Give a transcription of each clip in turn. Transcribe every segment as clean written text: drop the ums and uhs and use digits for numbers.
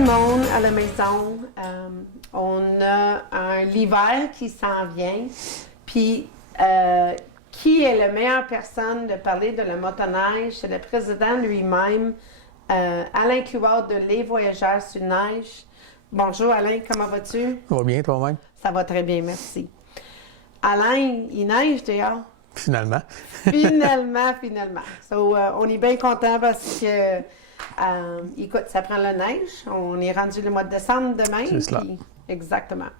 le monde à la maison. On a l'hiver qui s'en vient. Puis, qui est la meilleure personne de parler de la motoneige? C'est le président lui-même, Alain Clouard de Les Voyageurs sur Neige. Bonjour Alain, comment vas-tu? Ça va bien toi-même? Ça va très bien, merci. Alain, il neige dehors? Finalement. Finalement. So, on est bien content parce que, écoute, ça prend la neige. On est rendu le mois de décembre demain. C'est cela. Exactement.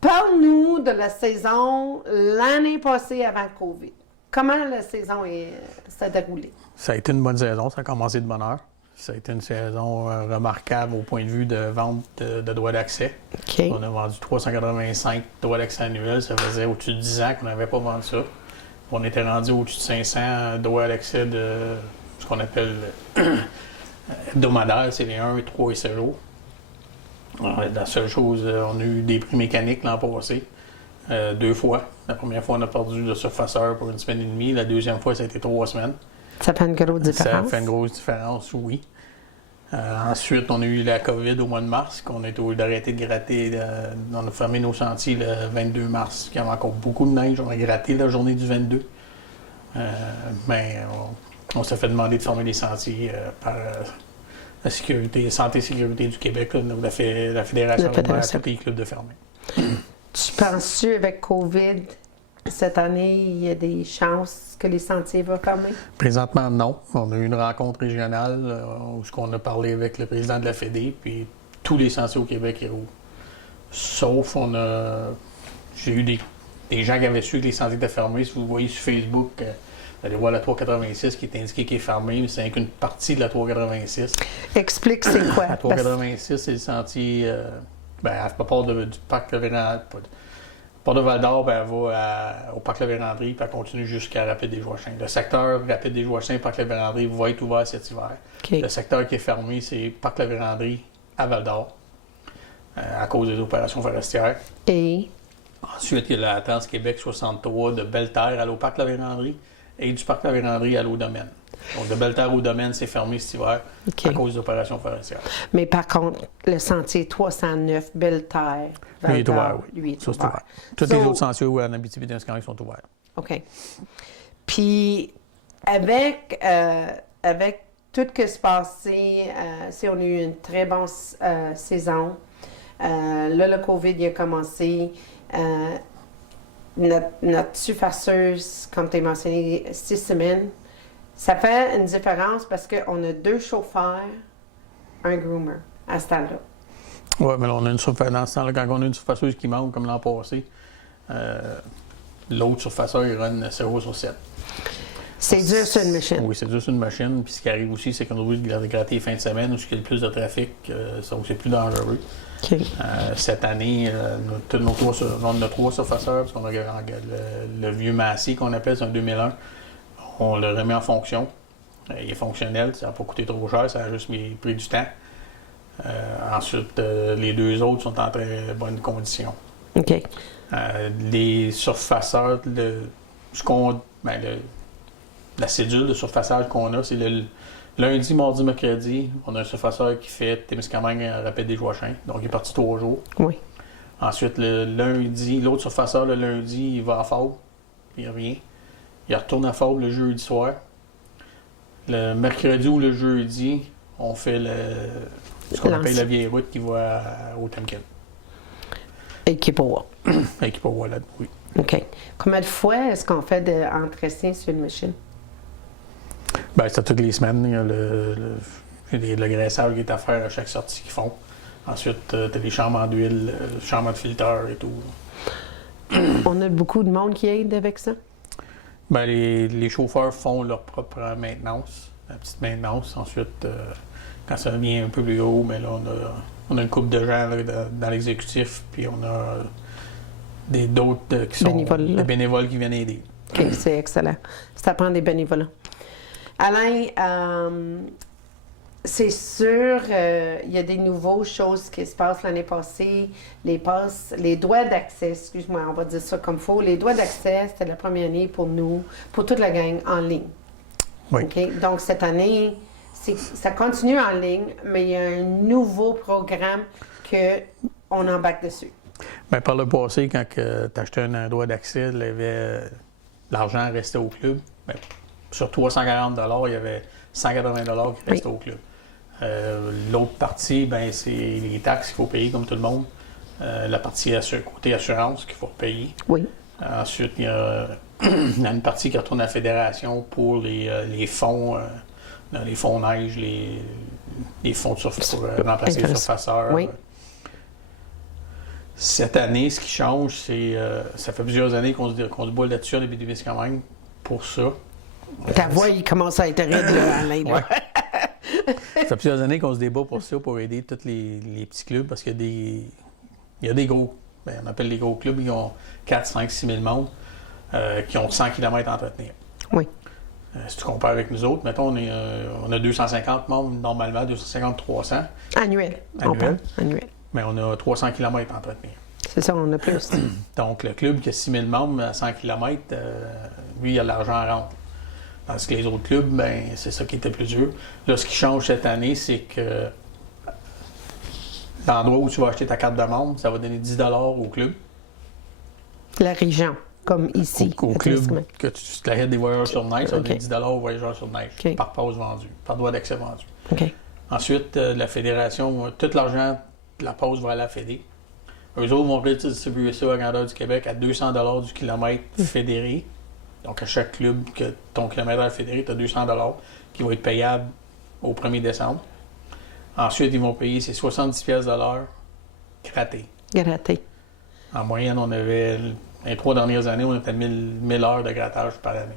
Parle-nous de la saison l'année passée avant COVID. Comment la saison s'est déroulée? Ça a été une bonne saison, ça a commencé de bonne heure. Ça a été une saison remarquable au point de vue de vente de droits d'accès. OK. On a vendu 385 droits d'accès annuels. Ça faisait au-dessus de 10 ans qu'on n'avait pas vendu ça. On était rendu au-dessus de 500 droits d'accès de ce qu'on appelle hebdomadaire, c'est les 1, 3 et 7 jours. La seule chose, on a eu des prix mécaniques l'an passé, 2 fois. La première fois, on a perdu le surfaceur pour 1 semaine et demie. La deuxième fois, ça a été 3 semaines. Ça fait une grosse différence? Ça fait une grosse différence, oui. Ensuite, on a eu la COVID au mois de mars, qu'on a été obligé d'arrêter de gratter. On a fermé nos sentiers le 22 mars, il y avait encore beaucoup de neige. On a gratté la journée du 22. Mais on s'est fait demander de fermer les sentiers par la Santé et Sécurité du Québec, là, la Fédération à tous les clubs de fermer. Tu penses-tu, avec COVID, cette année, il y a des chances que les sentiers vont fermer? Présentement, non. On a eu une rencontre régionale où on a parlé avec le président de la Fédé, puis tous les sentiers au Québec sont rouges. Sauf, j'ai eu des gens qui avaient su que les sentiers étaient fermés. Si vous voyez sur Facebook, vous allez voir la 386 qui est indiquée qui est fermée, mais c'est qu'une partie de la 386. Explique c'est quoi? La 386, c'est le sentier, elle part du parc La Vérandrie. Port de Val-d'Or, elle va au parc La Vérandrie, puis elle continue jusqu'à Rapide-des-Joachins. Le secteur Rapide-des-Joachins, parc La Vérandrie va être ouvert cet hiver. Okay. Le secteur qui est fermé, c'est parc La Vérandrie à Val-d'Or, à cause des opérations forestières. Et? Ensuite, il y a la Trans-Québec 63 de Belle-Terre à l'eau parc La Vérandrie et du parc La Vérandrie à l'eau domaine. Donc, de Belle-Terre au domaine, c'est fermé cet hiver à cause des opérations forestières. Mais par contre, le sentier 309, Belle-Terre, Lui est ouvert, oui. Lui est ça, ouvert. Tous les autres sentiers en Abitibi-Témiscamingue sont ouverts. OK. Puis, avec tout ce qui se passait, on a eu une très bonne saison. Là, le COVID il a commencé. Notre surfaceuse, comme tu as mentionné, 6 semaines, ça fait une différence parce qu'on a 2 chauffeurs, un groomer à ce temps-là. Oui, mais là, on a une surfaceuse. Dans ce temps-là, quand on a une surfaceuse qui manque, comme l'an passé, l'autre surfaceur, il run 0 sur 7. C'est dur sur une machine. Oui, c'est dur sur une machine. Puis ce qui arrive aussi, c'est qu'on a obligé de gratter les fins de semaine où il y a le plus de trafic, c'est plus dangereux. Okay. Cette année, on a 3 surfaceurs, parce qu'on a le vieux Massey qu'on appelle, c'est un 2001. On le remet en fonction. Il est fonctionnel, ça n'a pas coûté trop cher, ça a juste pris du temps. Ensuite, les 2 autres sont en très bonne condition. OK. Les surfaceurs, la cédule de surfaçage qu'on a, c'est le lundi, mardi, mercredi. On a un surfaceur qui fait Témiscamingue à Rapide-des-Joachins. Donc, il est parti 3 jours. Oui. Ensuite, le lundi, l'autre surfaceur, le lundi, il va à Fabre. Il revient. Il retourne à Fabre le jeudi soir. Le mercredi ou le jeudi, on fait ce qu'on appelle la vieille route qui va au Temkin. Et qui pour Et qui peut voir là, oui. OK. Combien de fois est-ce qu'on fait d'entretien sur une machine? Bien, c'est toutes les semaines. Il y a le graissage qui est à faire à chaque sortie qu'ils font. Ensuite, tu as des chambres d'huile, chambres de filtreur et tout. On a beaucoup de monde qui aide avec ça? Bien, les chauffeurs font leur propre maintenance, la petite maintenance. Ensuite, quand ça devient un peu plus haut, bien là, on a une couple de gens là, dans l'exécutif, puis on a d'autres qui sont des bénévoles qui viennent aider. OK, c'est excellent. Ça prend des bénévoles. Alain, c'est sûr, il y a des nouvelles choses qui se passent l'année passée. Les droits d'accès, excuse-moi, on va dire ça comme il faut. Les droits d'accès, c'était la première année pour nous, pour toute la gang en ligne. Oui. OK? Donc, cette année, ça continue en ligne, mais il y a un nouveau programme qu'on embarque dessus. Bien, par le passé, quand tu achetais un droit d'accès, l'argent restait au club. Bien, sur 340 $, il y avait 180 $ qui restaient au club. L'autre partie, ben, c'est les taxes qu'il faut payer comme tout le monde. La partie côté assurance qu'il faut payer. Oui. Ensuite, il y a une partie qui retourne à la fédération pour les fonds, les fonds neige, les fonds pour remplacer les surfaceurs. Oui. Cette année, ce qui change, c'est ça fait plusieurs années qu'on se boule là-dessus à l'Abitibi-Témiscamingue pour ça. Ta voix, il commence à être raide, là, Alain. Là. Ouais. Ça fait plusieurs années qu'on se débat pour ça, pour aider tous les petits clubs, parce qu'il y a des gros, on appelle les gros clubs, ils ont 4, 5, 6 000 membres, qui ont 100 km à entretenir. Oui. Si tu compares avec nous autres, mettons, on a 250 membres, normalement, 250-300. Annuel. Annuel. Mais on a 300 km à entretenir. C'est ça, on a plus. Donc, le club qui a 6 000 membres à 100 km, lui, il a de l'argent à rendre. Parce que les autres clubs, ben, c'est ça qui était plus dur. Là, ce qui change cette année, c'est que l'endroit où tu vas acheter ta carte de membre, ça va donner 10 $ au club. La région, comme ici. Au club que tu t'arrêtes des voyageurs sur neige, ça va donner 10 $ aux voyageurs sur neige, par passe vendue, par droit d'accès vendu. Okay. Ensuite, la fédération, tout l'argent de la passe va à la fédé. Eux autres vont distribuer ça à la grandeur du Québec à 200 $ du kilomètre fédéré. Donc, à chaque club que ton kilomètre fédéré, tu as 200 $ qui vont être payables au 1er décembre. Ensuite, ils vont payer ces 70 $ de l'heure grattés. Grattés. En moyenne, on avait, les 3 dernières années, on était 1000 heures de grattage par année.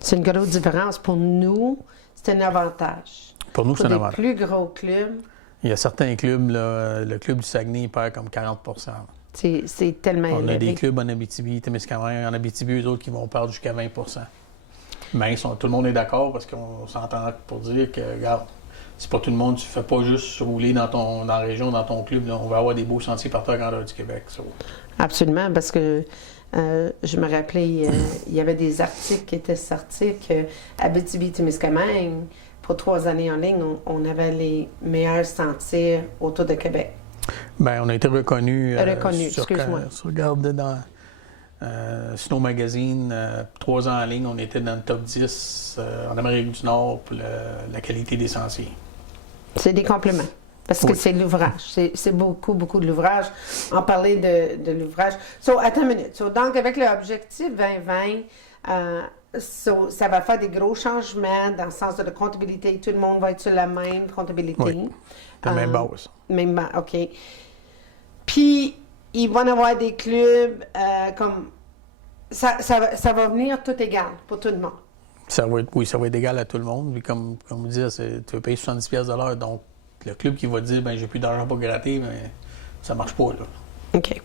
C'est une grosse différence. Pour nous, c'est un avantage. Pour nous, c'est un avantage. Pour les plus gros clubs. Il y a certains clubs, là, le club du Saguenay, il perd comme 40 %. C'est tellement élevé. On a des clubs en Abitibi, Témiscamingue, en Abitibi, eux autres qui vont perdre jusqu'à 20 %. Mais tout le monde est d'accord parce qu'on s'entend pour dire que, regarde, c'est pas tout le monde, tu fais pas juste rouler dans la région, dans ton club. Là, on va avoir des beaux sentiers partout à la grandeur du Québec. Ça. Absolument, parce que je me rappelais, il y avait des articles qui étaient sortis que Abitibi-Témiscamingue, pour 3 années en ligne, on avait les meilleurs sentiers autour de Québec. Bien, on a été reconnus. Excuse-moi. Regarde dans Snow Magazine, 3 ans en ligne, on était dans le top 10 en Amérique du Nord pour la qualité des sentiers. C'est des compliments. Parce que c'est l'ouvrage. C'est beaucoup, beaucoup de l'ouvrage. On parlait de l'ouvrage. Attends une minute. Donc, avec l'objectif 2020, ça va faire des gros changements dans le sens de la comptabilité. Tout le monde va être sur la même comptabilité. Oui. La même base. Même base, OK. Puis, il va y avoir des clubs comme... Ça va venir tout égal pour tout le monde. Ça va être égal à tout le monde. Puis comme vous dites, tu veux payer 70 $ de l'heure. Donc, le club qui va dire, ben j'ai plus d'argent pour gratter, mais ça marche pas, là. OK.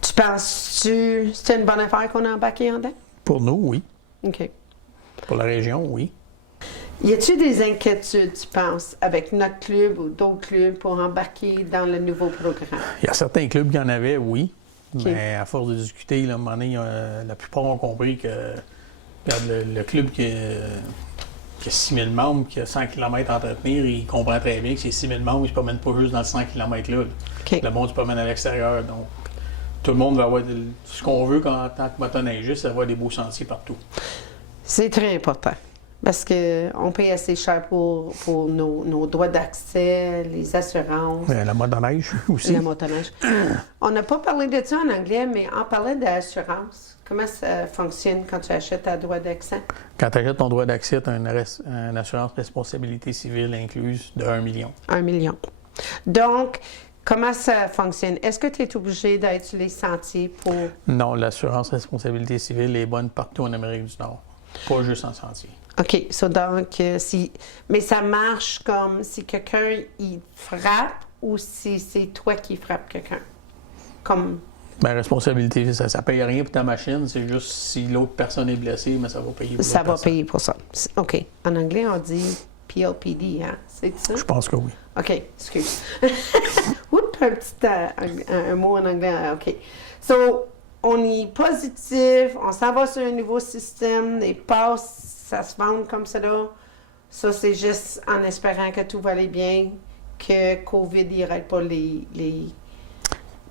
Tu penses-tu que c'est une bonne affaire qu'on a embarqué en dedans? Pour nous, oui. OK. Pour la région, oui. Y a-t-il des inquiétudes, tu penses, avec notre club ou d'autres clubs pour embarquer dans le nouveau programme? Il y a certains clubs qui en avaient, oui. Okay. Mais à force de discuter, là, à un moment donné, la plupart ont compris que le club qui a 6 000 membres, qui a 100 km à entretenir, il comprend très bien que ces 6 000 membres, ils ne se promènent pas juste dans le 100 km-là. Okay. Le monde se promène à l'extérieur. Donc, tout le monde va avoir ce qu'on veut en tant que motoneigiste, c'est avoir des beaux sentiers partout. C'est très important. Parce qu'on paye assez cher pour nos droits d'accès, les assurances. La motoneige aussi. La motoneige. On n'a pas parlé de ça en anglais, mais on parlait d'assurance. Comment ça fonctionne quand tu achètes ta droit d'accès? Quand tu achètes ton droit d'accès, tu as une assurance responsabilité civile incluse de 1 million. 1 million. Donc, comment ça fonctionne? Est-ce que tu es obligé d'être sur les sentiers pour... Non, l'assurance responsabilité civile est bonne partout en Amérique du Nord. Pas juste en sentier. OK. Donc, mais ça marche comme si quelqu'un il frappe ou si c'est toi qui frappes quelqu'un? Comme... Bien, responsabilité, ça ne paye rien pour ta machine. C'est juste si l'autre personne est blessée, mais ça va payer pour ça va payer pour ça. OK. En anglais, on dit PLPD, hein? C'est ça? Je pense que oui. OK. Excuse. Oups, un mot en anglais. OK. On est positif, on s'en va sur un nouveau système, les passes, ça se vend comme ça là. Ça, c'est juste en espérant que tout va aller bien, que COVID n'arrête pas les...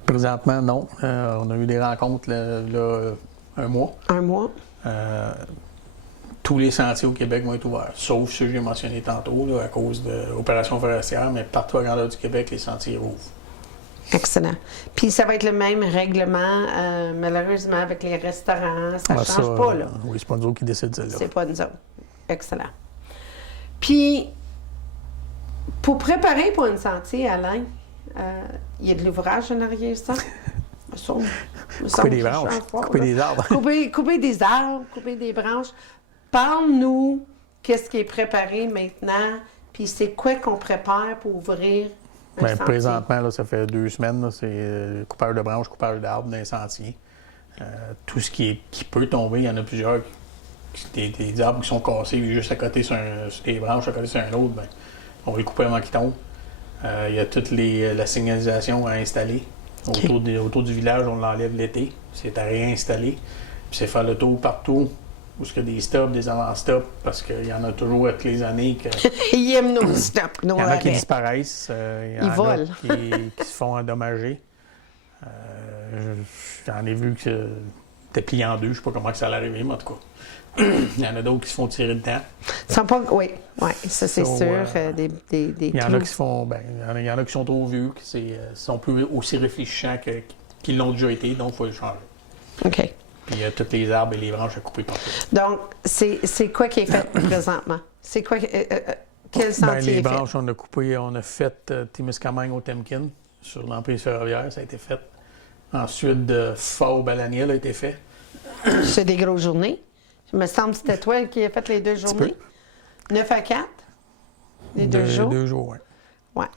Présentement, non. On a eu des rencontres là, un mois. Un mois. Tous les sentiers au Québec vont être ouverts, sauf ceux que j'ai mentionnés tantôt, là, à cause de l'opération forestière, mais partout à grandeur du Québec, les sentiers rouvrent. Excellent. Puis ça va être le même règlement, malheureusement, avec les restaurants. Ça ne change pas, là. Oui, c'est pas nous autres qui décident ça, là. C'est pas nous autres. Excellent. Puis, pour préparer pour un sentier, Alain, il y a de l'ouvrage en arrière, ça? Couper des branches, couper des arbres. Couper des arbres, couper des branches. Parle-nous qu'est-ce qui est préparé maintenant, puis c'est quoi qu'on prépare pour ouvrir un sentier? Présentement, là, ça fait 2 semaines, là, c'est coupage de branches, coupage d'arbres dans les sentiers. Tout ce qui peut tomber, il y en a plusieurs. Des arbres qui sont cassés juste à côté sur des branches, à côté sur un autre, ben, on va les couper avant qu'ils tombent. Il y a toute la signalisation à installer. Okay. Autour du village, on l'enlève l'été. C'est à réinstaller. Puis c'est faire le tour partout où il y a des stops, des avant-stops, parce qu'il y en a toujours avec les années que... Ils aiment nos stops, nos Il y en a qui disparaissent. Il y en a qui se font endommager. J'en ai vu que c'était plié en deux. Je ne sais pas comment ça allait arriver, mais en tout cas. Il y en a d'autres qui se font tirer dedans. Oui, ça c'est sûr. Il y en a qui se font. Il y en a qui sont trop vieux, qui sont plus aussi réfléchissants qu'ils l'ont déjà été, donc il faut les changer. OK. Puis il y a tous les arbres et les branches à couper partout. Donc, c'est quoi qui est fait présentement? C'est quoi? Quel sentier les branches, on a coupé, on a fait Témiscamingue au Temkin, sur l'emprise ferroviaire, ça a été fait. Ensuite, Fort-Balaniel a été fait. C'est des grosses journées. Il me semble que c'était toi qui as fait les 2 journées. 9 à 4? Les 2 jours? 2 jours, oui. Ouais.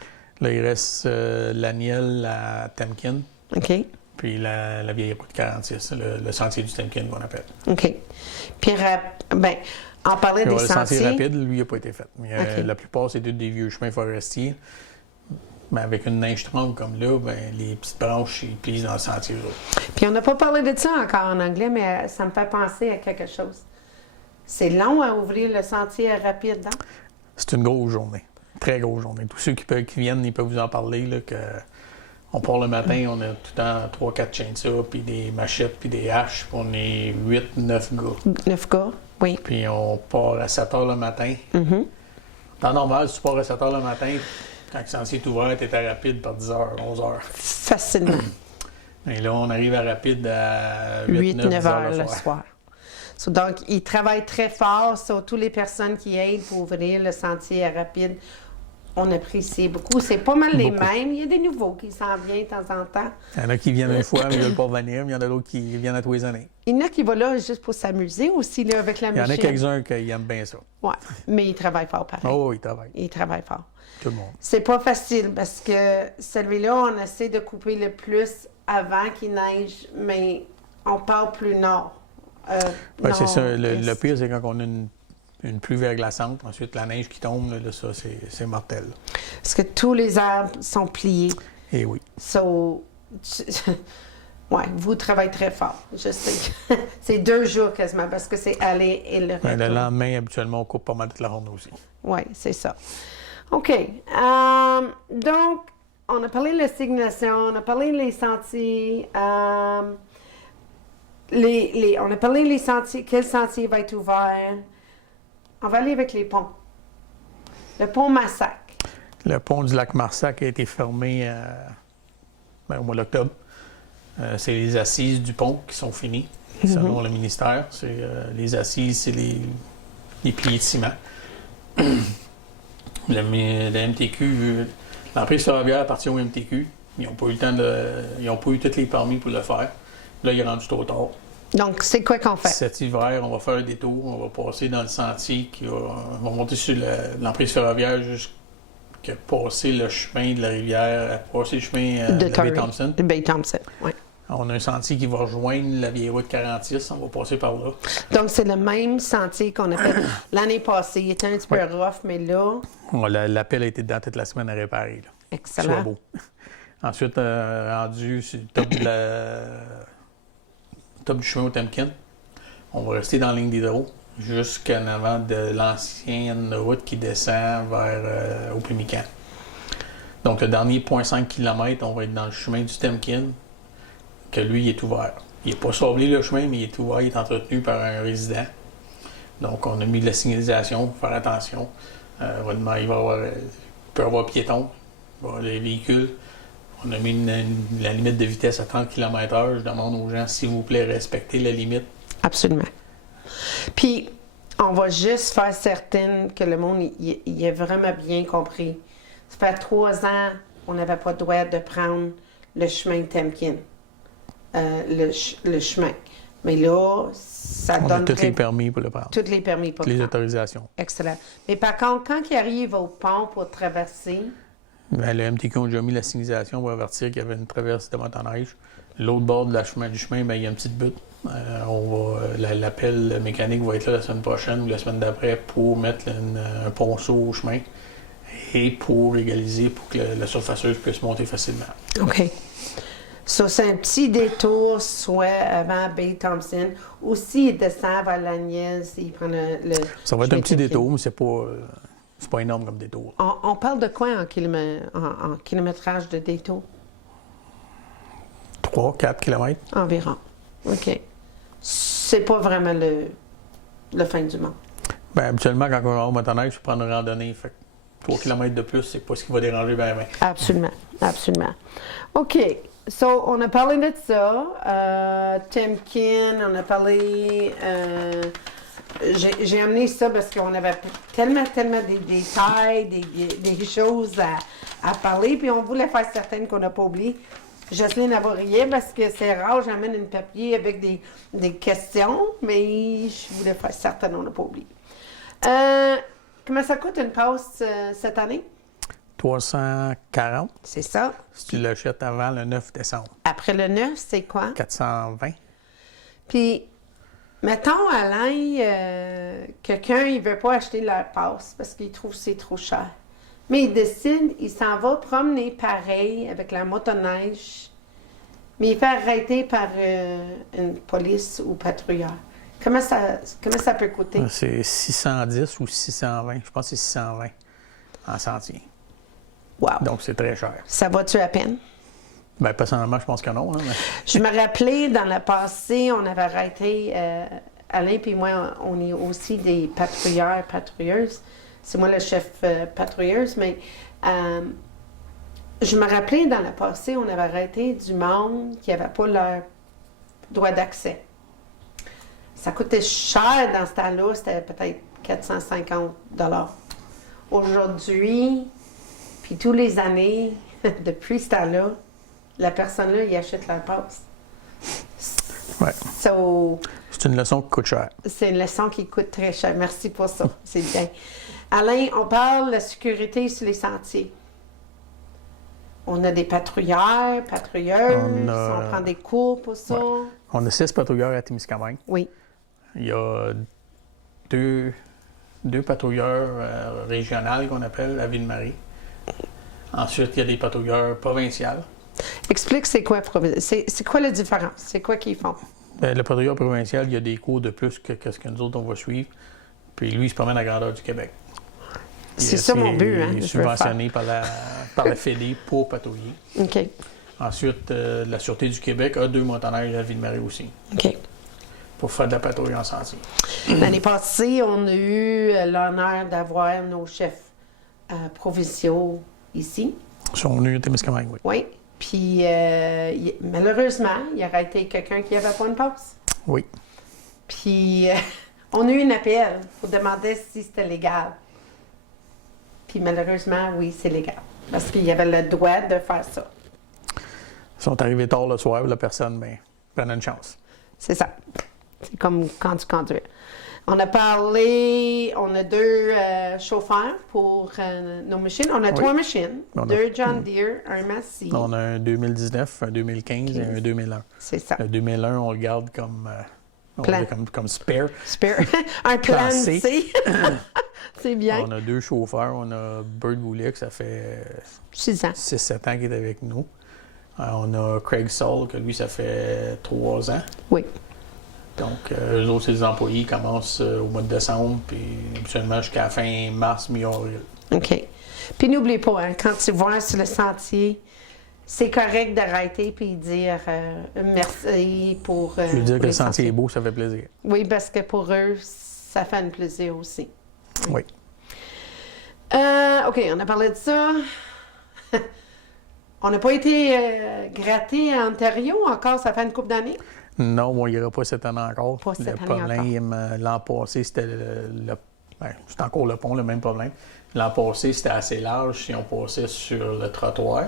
Là, il reste l'Aniel à Temkin. OK. Puis la vieille route 46, le sentier du Temkin qu'on appelle. OK. Puis, on parlait des sentiers. Le sentier rapide, lui, il n'a pas été fait. Mais, la plupart, c'est des vieux chemins forestiers. Mais avec une neige tremble comme là, les petites branches, ils plient dans le sentier. Puis on n'a pas parlé de ça encore en anglais, mais ça me fait penser à quelque chose. C'est long à ouvrir le sentier rapide, hein? C'est une grosse journée. Très grosse journée. Tous ceux qui viennent, ils peuvent vous en parler. Là, on part le matin, on a tout le temps 3-4 chainsaws, puis des machettes, puis des haches, puis on est 8-9 gars. 9 gars, oui. Puis on part à 7 h le matin. Mm-hmm. Temps normal, si tu pars à 7 h le matin, quand le sentier est ouvert, tu es à Rapide par 10 h, 11 h. Facilement. Et là, on arrive à Rapide à 8-9 heures le soir. Donc, ils travaillent très fort sur toutes les personnes qui aident pour ouvrir le sentier à Rapide. On apprécie beaucoup. C'est pas mal les mêmes. Il y a des nouveaux qui s'en viennent de temps en temps. Il y en a qui viennent une fois, mais ils ne veulent pas venir. Mais il y en a d'autres qui viennent à tous les années. Il y en a qui vont là juste pour s'amuser aussi là, avec la machine. Il y en a quelques-uns qui aiment bien ça. Oui, mais ils travaillent fort pareil. Oh, ils travaillent. Ils travaillent fort. Tout le monde. C'est pas facile parce que celui-là, on essaie de couper le plus avant qu'il neige, mais on part plus nord. C'est ça. Le pire, c'est quand on a une pluie verglaçante. Ensuite, la neige qui tombe, là, ça, c'est mortel. Parce que tous les arbres sont pliés. Eh oui. Vous travaillez très fort. Je sais. C'est 2 jours quasiment parce que c'est aller et le retour. Le lendemain, habituellement, on coupe pas mal de la ronde aussi. Oui, c'est ça. OK. Donc, on a parlé de la signalisation, on a parlé des sentiers. On a parlé des sentiers, quel sentier va être ouvert. On va aller avec les ponts. Le pont Massac. Le pont du lac Marsac a été fermé au mois d'octobre. C'est les assises du pont qui sont finies, selon le ministère. Les assises, c'est les piliers de ciment. Le MTQ, l'emprise ferroviaire appartient au MTQ. Ils n'ont pas eu le temps ils n'ont pas eu tous les permis pour le faire. Là, il est rendu trop tard. Donc, c'est quoi qu'on fait? Cet hiver, on va faire un détour. On va passer dans le sentier on va monter sur l'emprise ferroviaire jusqu'à passer le chemin de la rivière, passer le chemin de Baie-Thompson. De Baie-Thompson, oui. On a un sentier qui va rejoindre la vieille route 46. On va passer par là. Donc, c'est le même sentier qu'on a fait l'année passée. Il était un petit peu rough, mais là... L'appel a été dedans toute la semaine à réparer. Là. Excellent. Soit beau. Ensuite, rendu sur le top du chemin au Temkin, on va rester dans la ligne d'hydro. jusqu'en avant de l'ancienne route qui descend vers au Pemmican. Donc, le dernier 0,5 km, on va être dans le chemin du Temkin, que lui, il est ouvert. Il n'est pas sablé le chemin, mais il est ouvert, il est entretenu par un résident. Donc, on a mis de la signalisation pour faire attention. Il peut y avoir piétons, il va y avoir les véhicules. On a mis la limite de vitesse à 30 km/h. Je demande aux gens, s'il vous plaît, respectez la limite. Absolument. Puis, on va juste faire certaine que le monde il a vraiment bien compris. Ça fait 3 ans, on n'avait pas le droit de prendre le chemin Temkin. Le chemin. Mais là, ça On donne... a tous les permis pour le prendre. Tous les permis pour les le prendre. autorisations. Excellent. Mais par contre, quand il arrive au pont pour traverser... Ben, le MTQ a déjà mis la signalisation pour avertir qu'il y avait une traversée de motoneige. L'autre bord du chemin, ben, il y a une petite butte. L'appel mécanique va être là la semaine prochaine ou la semaine d'après pour mettre un ponceau au chemin et pour égaliser pour que la surfaceuse puisse monter facilement. OK. So, c'est un petit détour, soit avant Bay Thompson, ou s'il descend vers la Nièce, il prend le ça va être un petit détour, mais c'est pas énorme comme détour. On parle de quoi en kilométrage de détour? 3-4 km. Environ. OK. C'est pas vraiment le fin du monde. Ben, habituellement, quand on va au motoneige, je prends une randonnée. Fait que 3 km de plus, c'est pas ce qui va déranger bien. Absolument. Absolument. OK. So, on a parlé de ça. Temkin, on a parlé... j'ai amené ça parce qu'on avait tellement des détails, des choses à parler, puis on voulait faire certaines qu'on n'a pas oubliées. Jocelyne Avorier, parce que c'est rare, j'amène une papier avec des questions, mais je voulais faire certaines, on n'a pas oublié. Comment ça coûte une passe cette année? 340. C'est ça. Si tu l'achètes avant le 9 décembre. Après le 9, c'est quoi? 420. Puis, mettons, Alain, quelqu'un, il ne veut pas acheter leur passe parce qu'il trouve que c'est trop cher. Mais il décide, il s'en va promener pareil avec la motoneige, mais il fait arrêter par une police ou patrouilleur. Comment ça peut coûter? C'est 610 ou 620. Je pense que c'est 620 en sentier. Wow. Donc, c'est très cher. Ça va-tu à peine? Bien, personnellement, je pense que non. Hein, mais... Je me rappelais, dans le passé, on avait arrêté, Alain et moi, on est aussi des patrouilleurs, patrouilleuses. C'est moi le chef patrouilleuse, mais je me rappelais, dans le passé, on avait arrêté du monde qui n'avait pas leur droit d'accès. Ça coûtait cher dans ce temps-là, c'était peut-être 450 $. Aujourd'hui, puis tous les années, depuis ce temps-là, la personne-là, il achète leur passe. Ouais. So, c'est une leçon qui coûte cher. C'est une leçon qui coûte très cher. Merci pour ça. C'est bien. Alain, on parle de la sécurité sur les sentiers. On a des patrouilleurs, patrouilleuses, on prend des cours pour ça. Ouais. On a 6 patrouilleurs à Témiscamingue. Oui. Il y a deux patrouilleurs régionales qu'on appelle à Ville-Marie. Ensuite, il y a des patrouilleurs provinciales. Explique c'est quoi la différence? C'est quoi qu'ils font? Le patrouilleur provincial, il y a des cours de plus que ce que nous autres, on va suivre. Puis lui, il se promène à la grandeur du Québec. C'est ça mon but, hein? Il est subventionné par la Fédé pour patrouiller. OK. Ensuite, la Sûreté du Québec a 2 motoneiges à Ville-Marie aussi. OK. Pour faire de la patrouille en sentier. L'année passée, on a eu l'honneur d'avoir nos chefs provinciaux ici. Ils sont venus à Témiscamingue, oui. Oui. Puis, malheureusement, il y aurait été quelqu'un qui n'avait pas une passe. Oui. Puis, on a eu un appel pour demander si c'était légal. Puis, malheureusement, oui, c'est légal. Parce qu'il y avait le droit de faire ça. Ils sont arrivés tard le soir, la personne, mais prenait une chance. C'est ça. C'est comme quand tu conduis. On a parlé, on a 2 chauffeurs pour nos machines. On a 3 machines, 2 John Deere, un Massey. On a un 2019, un 2015 et un 2001. C'est ça. Le 2001, on le garde comme, comme spare. Spare. Un plan C. C'est bien. On a 2 chauffeurs. On a Bert Boulet, que ça fait 6 ans. 6-7 ans qu'il est avec nous. On a Craig Saul, que lui, ça fait 3 ans. Oui. Donc, eux autres, c'est des employés, ils commencent au mois de décembre, puis habituellement jusqu'à la fin mars, mi-avril. OK. Puis n'oublie pas, hein, quand tu vois sur le sentier, c'est correct d'arrêter puis dire merci pour. Je veux dire pour que le les sentier sentiers. est beau, ça fait plaisir. Oui, parce que pour eux, ça fait un plaisir aussi. Oui. OK, on a parlé de ça. On n'a pas été gratté à Ontario encore, ça fait une couple d'années. Non, on n'ira pas cette année encore. Pas cette Le année problème, l'an passé, c'était c'est encore le pont, le même problème. L'an passé, c'était assez large si on passait sur le trottoir.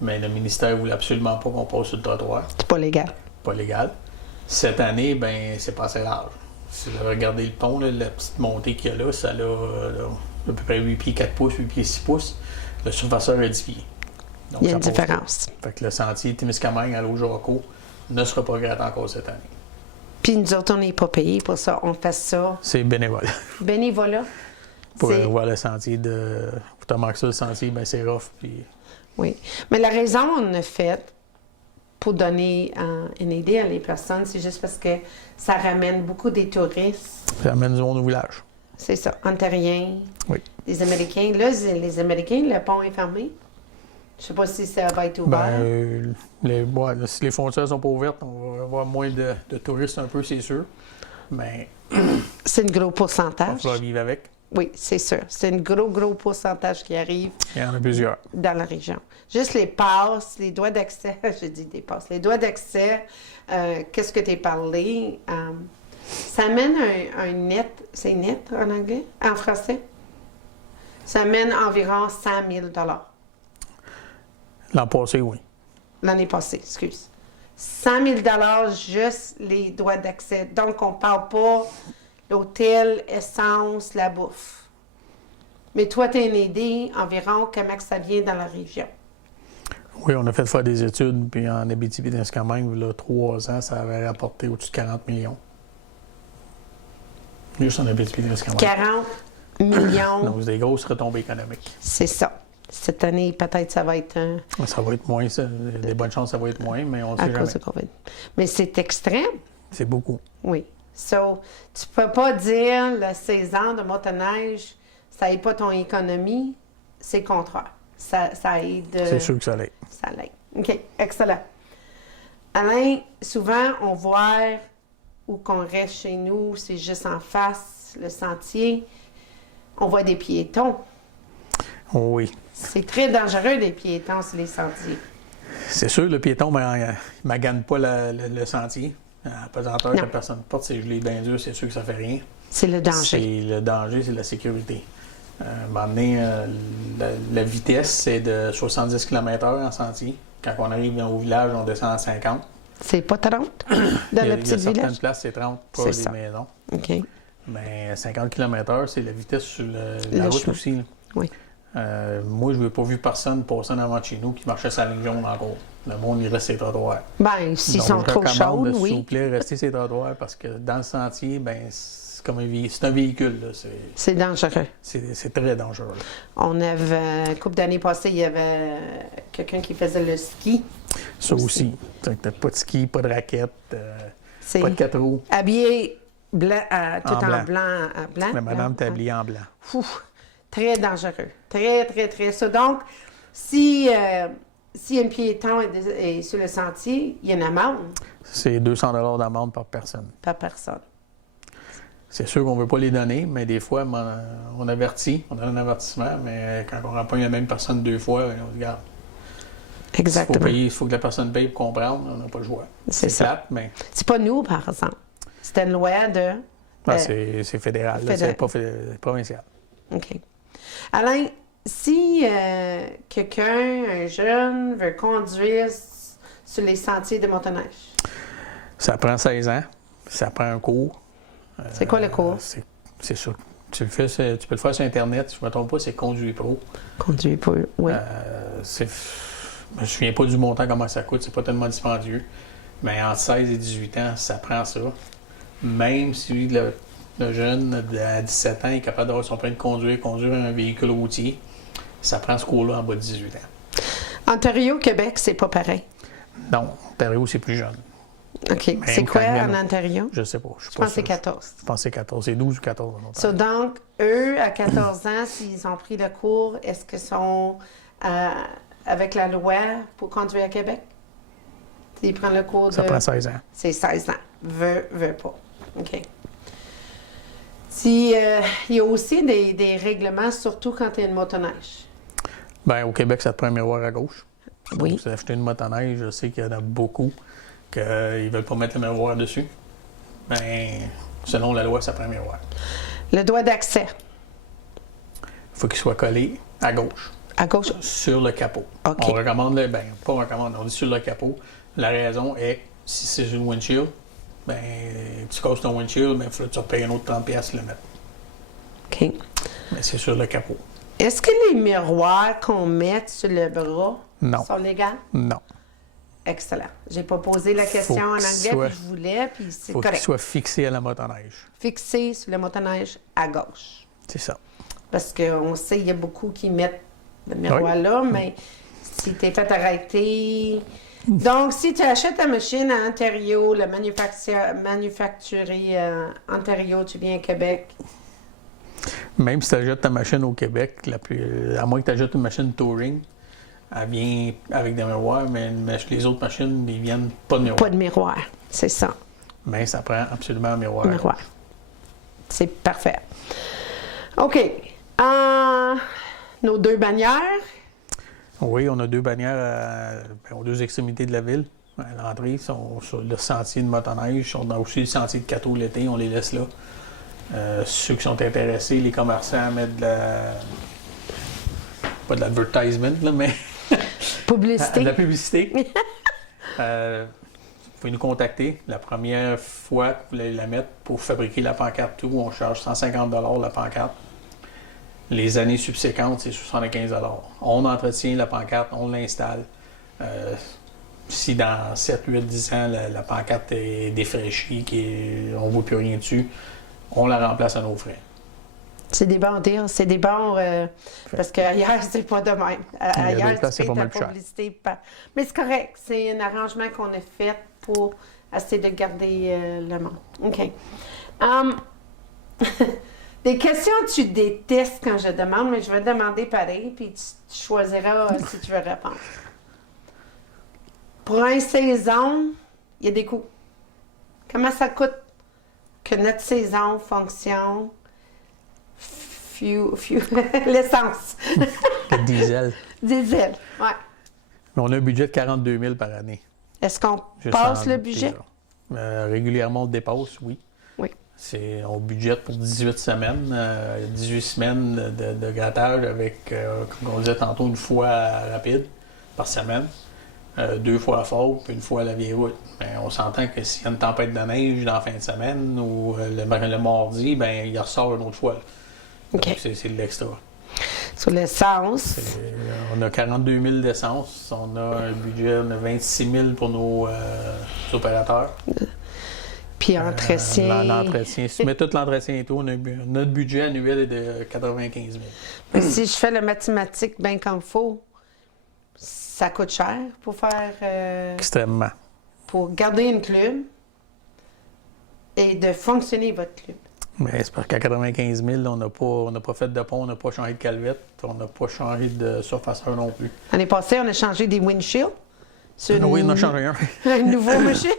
Mais le ministère ne voulait absolument pas qu'on passe sur le trottoir. C'est pas légal. Pas légal. Cette année, ben c'est pas assez large. Si vous regardez le pont, là, la petite montée qu'il y a là, ça a à peu près 8 pieds 4 pouces, 8 pieds 6 pouces. Le surfaceur a 10 pieds. Donc, Il y a ça une passe différence. pas. Fait que le sentier Témiscamingue à l'Eau-Jaco ne sera pas gratté encore cette année. Puis nous autres, on n'est pas payés pour ça. On fait ça C'est bénévole. bénévolat. Pour C'est- voir le sentier de. Pour te marquer ça, le sentier, ben c'est rough. Puis Oui. Mais la raison on a fait pour donner une idée à les personnes, c'est juste parce que ça ramène beaucoup des touristes. ça amène du monde au village. C'est ça, Ontariens, Oui. des Américains. Là, les Américains, le pont est fermé. Je sais pas si ça va être ouvert. Ben, si les frontières sont pas ouvertes, on va avoir moins de touristes un peu, c'est sûr. Mais C'est un gros il va pourcentage. falloir vivre avec. Oui, c'est sûr. C'est un gros pourcentage qui arrive Il y en a plusieurs. dans la région. Juste les passes, les droits d'accès, je dis des passes, les droits d'accès, qu'est-ce que tu as parlé, ça amène un net, c'est net en anglais, en français? Ça amène environ 100 000 L'an passé, oui. l'année passée, excuse. 100 000 juste les droits d'accès. Donc, on ne parle pas l'hôtel, essence, la bouffe. Mais toi, tu as une idée environ comment que ça vient dans la région. Oui, on a fait faire des études, puis en Abitibi-Témiscamingue, là, 3 ans, ça avait rapporté au-dessus de 40 millions. Juste en Abitibi-Témiscamingue. 40 millions, Donc, c'est des grosses retombées économiques. c'est ça. Cette année, peut-être, ça va être Ça va être moins, il y a des bonnes chances que ça va être moins, mais on ne à sait cause jamais. de COVID. Mais c'est extrême, C'est beaucoup. oui. So, tu peux pas dire la saison de motoneige, ça aide pas ton économie. C'est le contraire. Ça aide. C'est sûr que ça l'est. Ça l'aide. OK, excellent. Alain, souvent, on voit où qu'on reste chez nous, c'est juste en face, le sentier. On voit des piétons. Oui. C'est très dangereux, les piétons sur les sentiers. C'est sûr, le piéton ne magane pas le sentier. En pesanteur, Non. que personne porte ses gelées bien dures, c'est sûr que ça fait rien. C'est le danger. C'est le danger, c'est la sécurité. À un moment donné, la vitesse, c'est de 70 km/h en sentier. Quand on arrive au village, on descend à 50. C'est pas 30 dans Il y le a petit certaines village? places, c'est 30 pour C'est des ça. maisons. OK. Mais 50 km/h, c'est la vitesse sur la Le route chemin. aussi. Là. Oui. Moi, je n'ai pas vu personne passer en avant de chez nous qui marchait sur la ligne jaune encore. Le monde, il reste ses trottoirs. Ben, s'ils Donc, sont je trop recommande chauds, de, s'il vous oui. plaît, rester ses trottoirs parce que dans le sentier, ben, c'est comme c'est un véhicule. Là. C'est dangereux. C'est très dangereux. Là. On avait, une couple d'années passées, il y avait quelqu'un qui faisait le ski. Ça aussi. Fait que t'as pas de ski, pas de raquette, C'est pas de 4 roues. habillé blanc, tout En en blanc. blanc. La madame Hein? habillée en blanc. Ouf, très dangereux. Très. Ça, donc, si un piéton est sur le sentier, il y a une amende C'est 200 $ d'amende par personne. par personne. C'est sûr qu'on ne veut pas les donner, mais des fois, on avertit, on donne un avertissement, mais quand on remplit la même personne 2 fois, on se garde. Exactement. Il faut que la personne paye pour comprendre, on n'a pas le choix. C'est ça. plate, mais C'est pas nous, par exemple. C'était une loi de... c'est fédéral, là, c'est pas provincial. OK. Alain, si quelqu'un, un jeune, veut conduire sur les sentiers de motoneige, Ça prend 16 ans, ça prend un cours. c'est quoi le cours? C'est sûr. Tu peux le faire sur Internet, si je ne me trompe pas, c'est Conduit Pro. Conduire pour... Oui. Je me souviens pas du montant, comment ça coûte, c'est pas tellement dispendieux. Mais entre 16 et 18 ans, ça prend ça. Même si le jeune à 17 ans est capable d'avoir son permis de conduire un véhicule routier, ça prend ce cours-là en bas de 18 ans. Ontario, Québec, c'est pas pareil. Non, Ontario, c'est plus jeune. OK. Même C'est quoi quand en Ontario? Je sais pas. Je pense que c'est 14. Je pense que c'est 14. C'est 12 ou 14 en So, Ontario. donc, eux, à 14 ans, s'ils ont pris le cours, est-ce qu'ils sont avec la loi pour conduire à Québec? S'ils prennent le cours Ça prend 16 ans. C'est 16 ans. Veut pas. OK. Il y a aussi des règlements, surtout quand tu as une motoneige. Bien, au Québec, ça te prend un miroir à gauche. Oui. Donc, si tu as acheté une motoneige, je sais qu'il y en a beaucoup qui ne veulent pas mettre le miroir dessus. Bien, selon la loi, ça prend un miroir. Le droit d'accès. Il faut qu'il soit collé à gauche. À gauche? Sur le capot. OK. On recommande, pas recommande, on dit sur le capot. La raison est, si c'est une windshield, ben, tu casses ton windshield, ben, il faut que tu repayes un autre 30$ le mettre. OK. Mais c'est sur le capot. Est-ce que les miroirs qu'on met sur le bras sont légaux? Non. Excellent. J'ai pas posé la question en anglais, puis je voulais, puis c'est correct. Faut qu'il soit fixé à la motoneige. Fixé sur le motoneige à gauche. C'est ça. Parce qu'on sait, il y a beaucoup qui mettent le miroir là, mais si tu es fait arrêter... Donc, si tu achètes ta machine à Ontario, le manufacturé à Ontario, tu viens à Québec. Même si tu achètes ta machine au Québec, à moins que tu achètes une machine touring, elle vient avec des miroirs, mais les autres machines, ils viennent pas de miroir. Pas de miroir, c'est ça. Mais ça prend absolument un miroir. C'est parfait. OK. Nos 2 bannières. Oui, on a 2 bannières aux 2 extrémités de la ville. À l'entrée, ils sont sur le sentier de motoneige. Ils sont aussi le sentier de Cateau l'été, on les laisse là. Ceux qui sont intéressés, les commerçants mettent pas de l'advertisement, là, mais... Publicité. De la publicité. Vous pouvez nous contacter. La première fois que vous voulez la mettre pour fabriquer la pancarte, tout, on charge 150$ la pancarte. Les années subséquentes, c'est 75$. On entretient la pancarte, on l'installe. Si dans 7, 8, 10 ans, la pancarte est défraîchie, on ne voit plus rien dessus, on la remplace à nos frais. C'est des bons deals, c'est des bons... parce qu'ailleurs, c'est pas de même. Ailleurs, tu fais ta publicité. Mais c'est correct, c'est un arrangement qu'on a fait pour essayer de garder le monde. OK. Des questions que tu détestes quand je demande, mais je vais demander pareil, puis tu choisiras si tu veux répondre. Pour une saison, il y a des coûts. Comment ça coûte que notre saison fonctionne? L'essence. Le diesel. Diesel, oui. Mais on a un budget de 42 000 par année. Est-ce qu'on passe le budget? Régulièrement, on le dépasse, oui. Oui. On budgète pour 18 semaines, 18 semaines de grattage avec, comme on disait tantôt, une fois rapide par semaine, 2 fois à Fort, puis 1 fois à la vieille route. Ben, on s'entend que s'il y a une tempête de neige dans la fin de semaine ou le mardi, ben, il ressort une autre fois. Donc, c'est de l'extra. Sur l'essence? On a 42 000 d'essence. On a un budget, on a 26 000 pour nos opérateurs. Puis entretien. L'entretien. Si tu mets tout l'entretien et tout, notre budget annuel est de 95 000. Mais si je fais la mathématique bien comme il faut, ça coûte cher pour faire... Extrêmement. Pour garder une club et de fonctionner votre club. Mais c'est parce qu'à 95 000, on n'a pas fait de pont, on n'a pas changé de calvette, on n'a pas changé de surfaceur non plus. L'année passée, on a changé des windshields. Oui, on a changé un. Un nouveau machine.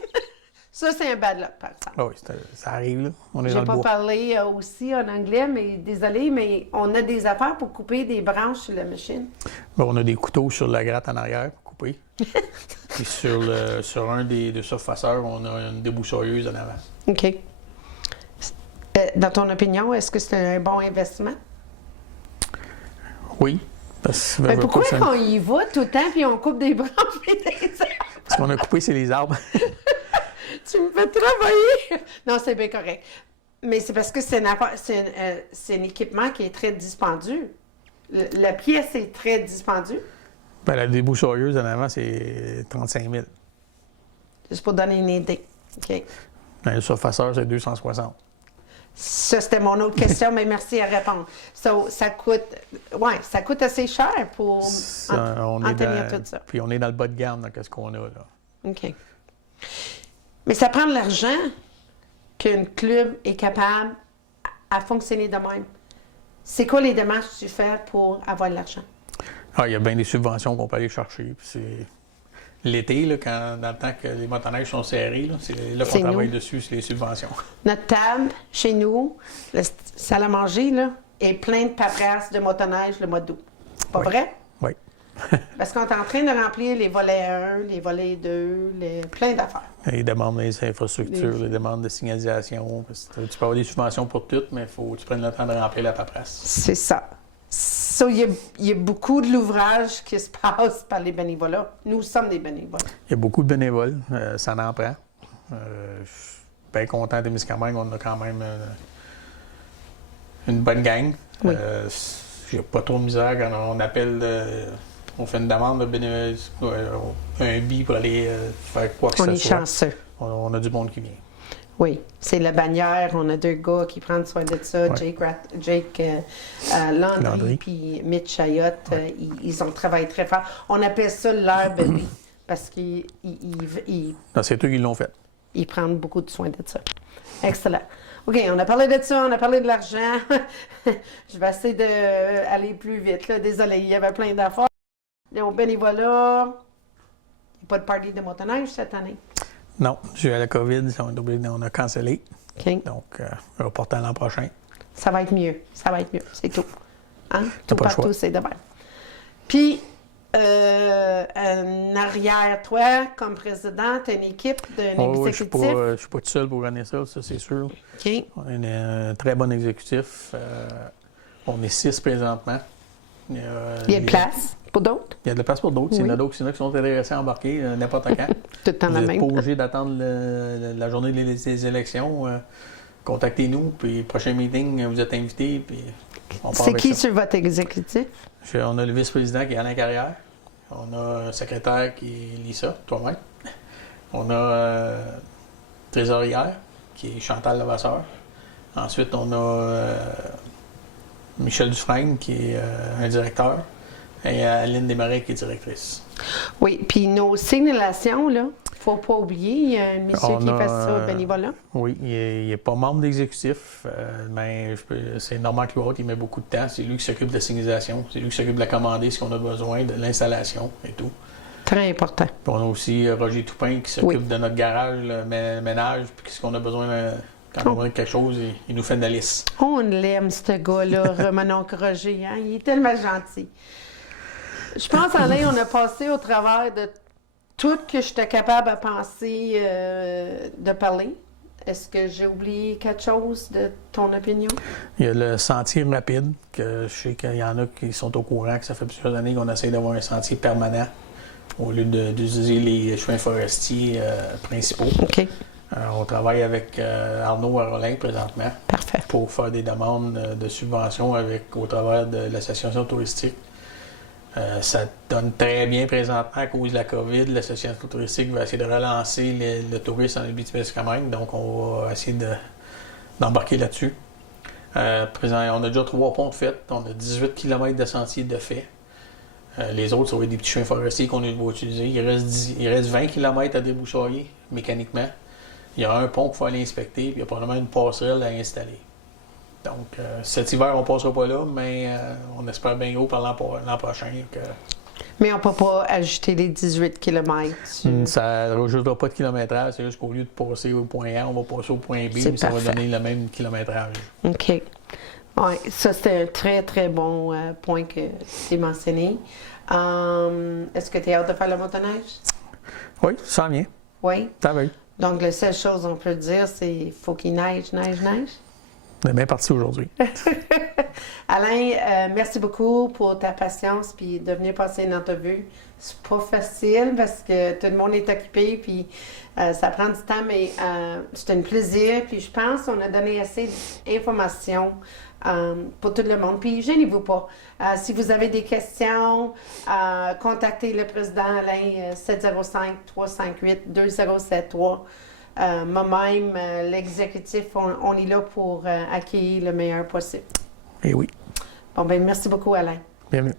Ça, c'est un bad luck, par exemple. Ah oui, ça arrive, là. On est J'ai dans le bois. pas parlé aussi en anglais, mais désolé, mais on a des affaires pour couper des branches sur la machine. Bon, on a des couteaux sur la gratte en arrière pour couper. Puis sur un des surfaceurs, on a une déboussoyeuse en avant. OK. Dans ton opinion, est-ce que c'est un bon investissement? Oui. Parce que, pourquoi qu'on y va tout le temps puis on coupe des branches et des arbres? Ce qu'on a coupé, c'est les arbres. Tu me fais travailler! Non, c'est bien correct. Mais c'est parce que c'est un équipement qui est très dispendieux. La pièce est très dispendue. Ben, la déboussoyeuse en avant, c'est 35 000. Juste pour donner une idée. OK. Ben, le surfaceur, c'est 260. Ça, c'était mon autre question, mais merci à répondre. Ça coûte assez cher pour entretenir tout ça. Puis on est dans le bas de gamme dans ce qu'on a, là. OK. Mais ça prend de l'argent qu'un club est capable à fonctionner de même. C'est quoi les démarches que tu fais pour avoir de l'argent? Ah, il y a bien des subventions qu'on peut aller chercher. Puis c'est l'été, là, dans le temps que les motoneiges sont serrés, là, c'est là qu'on travaille dessus, c'est les subventions. Notre table, chez nous, le salle à manger, là, est plein de paperasses de motoneige le mois d'août. Pas vrai? Oui. Parce qu'on est en train de remplir les volets 1, les volets 2, plein d'affaires. Les demandes des infrastructures, les demandes de signalisation. Tu peux avoir des subventions pour toutes, mais il faut que tu prennes le temps de remplir la paperasse. C'est ça. Il y a beaucoup de l'ouvrage qui se passe par les bénévolats. Nous sommes des bénévoles. Il y a beaucoup de bénévoles, ça en prend. Je suis bien content de Témiscamingue, on a quand même une bonne gang. Oui. J'ai pas trop de misère quand on appelle, on fait une demande de bénévoles, un billet pour aller faire quoi que ce soit. On est chanceux. On a du monde qui vient. Oui, c'est la bannière. On a 2 gars qui prennent soin de ça, ouais. Jake Landry puis Mitch Chayotte. Ouais. Ils ont travaillé très fort. On appelle ça leur bébé parce qu'ils c'est eux qui l'ont fait. Ils prennent beaucoup de soin de ça. Excellent. OK, on a parlé de ça, on a parlé de l'argent. Je vais essayer d'aller plus vite. Là. Désolée, il y avait plein d'affaires. Au bénévolat, il n'y a pas de party de motoneige cette année. Non, dû à la COVID, on a cancellé. Okay. Donc, reporté à l'an prochain. Ça va être mieux. Ça va être mieux. C'est tout. Hein? Tout pas partout, c'est de même. Puis, en arrière, toi, comme président, tu as une équipe d'un exécutif? Je ne suis pas tout seul pour gagner ça c'est sûr. OK. On a un très bon exécutif. On est 6 présentement. Il y a de place pour d'autres? Il y a de la place pour d'autres. Oui. Il y en a d'autres qui sont intéressés à embarquer n'importe quand. Tout le temps Vous la n'êtes même. pas obligé d'attendre la journée des élections. Contactez-nous, puis prochain meeting, vous êtes invités. Puis on part C'est avec qui ça. sur votre exécutif? On a le vice-président qui est Alain Carrière. On a un secrétaire qui est Lisa, toi-même. On a trésorière qui est Chantal Levasseur. Ensuite, on a Michel Dufresne qui est un directeur. Et Aline Desmarais qui est directrice. Oui, puis nos signalations, là, il ne faut pas oublier, il y a un monsieur qui fait ça bénévolat. Oui, il n'est pas membre d'exécutif, mais c'est Normand Cloutier, il met beaucoup de temps. C'est lui qui s'occupe de la signalisation, c'est lui qui s'occupe de la commander, ce qu'on a besoin, de l'installation et tout. Très important. Puis on a aussi Roger Toupin qui s'occupe de notre garage, le ménage, puis ce qu'on a besoin quand on a besoin de quelque chose, il nous fait une liste. On l'aime, ce gars-là, mon oncle Roger, hein? Il est tellement gentil. Je pense, Alain, on a passé au travers de tout que j'étais capable de penser, de parler. Est-ce que j'ai oublié quelque chose de ton opinion? Il y a le sentier rapide, que je sais qu'il y en a qui sont au courant, que ça fait plusieurs années qu'on essaie d'avoir un sentier permanent au lieu d'utiliser les chemins forestiers principaux. OK. On travaille avec Arnaud Arolin présentement. Parfait. Pour faire des demandes de subventions au travers de l'association touristique. Ça donne très bien présentement à cause de la COVID. L'association touristique va essayer de relancer le tourisme en Abitibi-Témiscamingue, donc on va essayer d'embarquer là-dessus. On a déjà 3 ponts de fait, on a 18 km de sentiers de fait. Les autres, ça va être des petits chemins forestiers qu'on va utiliser. Il reste 20 km à débroussailler mécaniquement. Il y a un pont qu'il faut aller inspecter, puis il y a probablement une passerelle à installer. Donc, cet hiver, on ne passera pas là, mais on espère bien gros par l'an prochain. Mais on ne peut pas ajouter les 18 km. Ça ne rajoutera pas de kilométrage, c'est juste qu'au lieu de passer au point A, on va passer au point B, mais ça va donner le même kilométrage. OK. Oui, ça, c'était un très, très bon point que tu as mentionné. Est-ce que tu es hâte de faire le motoneige? Oui, ça vient. Oui? Ça va. Donc, la seule chose qu'on peut dire, c'est qu'il faut qu'il neige. On est bien parti aujourd'hui. Alain, merci beaucoup pour ta patience puis de venir passer une entrevue. C'est pas facile parce que tout le monde est occupé puis ça prend du temps, mais c'est un plaisir. Puis je pense qu'on a donné assez d'informations pour tout le monde. Puis gênez-vous pas. Si vous avez des questions, contactez le président Alain 705-358-2073. Moi-même, l'exécutif, on est là pour accueillir le meilleur possible. Eh oui. Bon, ben merci beaucoup, Alain. Bienvenue.